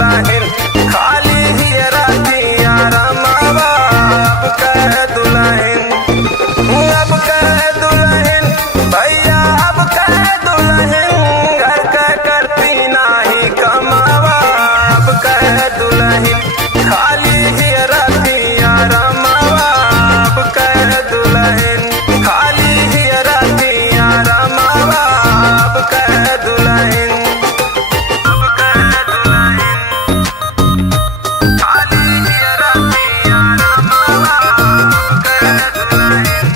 दुल्हन खाली ही रातिया रमावा अब कह दुल्हन अब कह दुल्हन भैया अब कह दुल्हन घर का करती नाही कमावा अब कह दुल्हन खाली ही रातिया रमावा अब कह दुल्हन खाली ही रातिया रमावा अब कह दुल्हन अब कह दुल्हन खाली ही रातिया रमावा अब कह दुल्हन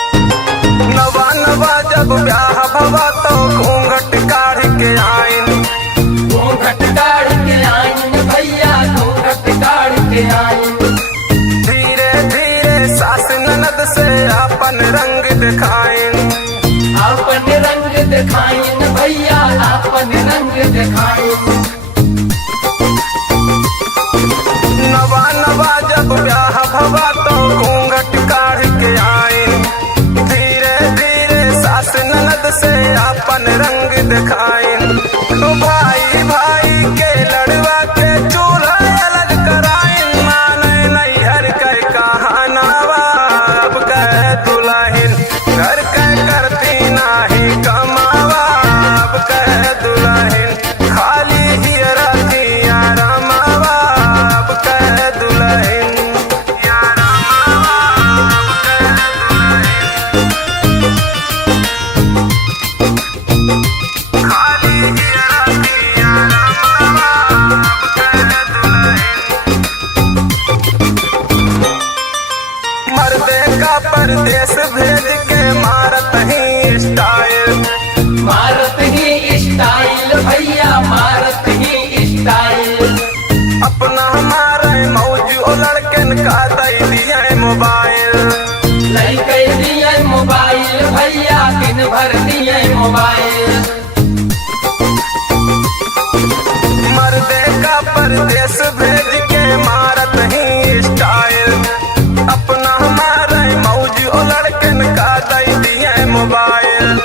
नवा नवा जब ब्याह भवा तो घूंघट काढ़ के आइन घूंघट काढ़ के आइन भैया घूंघट काढ़ के आइन। धीरे धीरे सास ननद से अपन रंग दिखाइन अपन रंग दिखाइन भैया अपन रंग दिखाइन। नवा नवा जब ब्याह भवा तो घूंघट काढ़ के आइन धीरे धीरे सास ननद से अपन रंग दिखाइन भाई भाई के लड़वा के चूल्हा अलग कराइन माने नैहर के कहानावा अब कह दुल्हन घर के करती नाही कमावा अब कह दुल्हन खाली ही रातिया रमावा अब कह दुल्हन या रमावा अब कह दुल्हन खाली ही रातिया रमावा अब कह दुल्हन मर्दे का परदेश भेज के मारत ही स्टाइल मारत ही स्टाइल भैया मारत ही स्टाइल। अपना हमारे मौज ओ लड़कन का दई दिया मोबाइल लड़के दिए मोबाइल भैया दिन भर दिए मोबाइल। मर्दे का परदेश भेज के मारत ही स्टाइल अपना हमारे मौज ओ लड़कन का दई दिया मोबाइल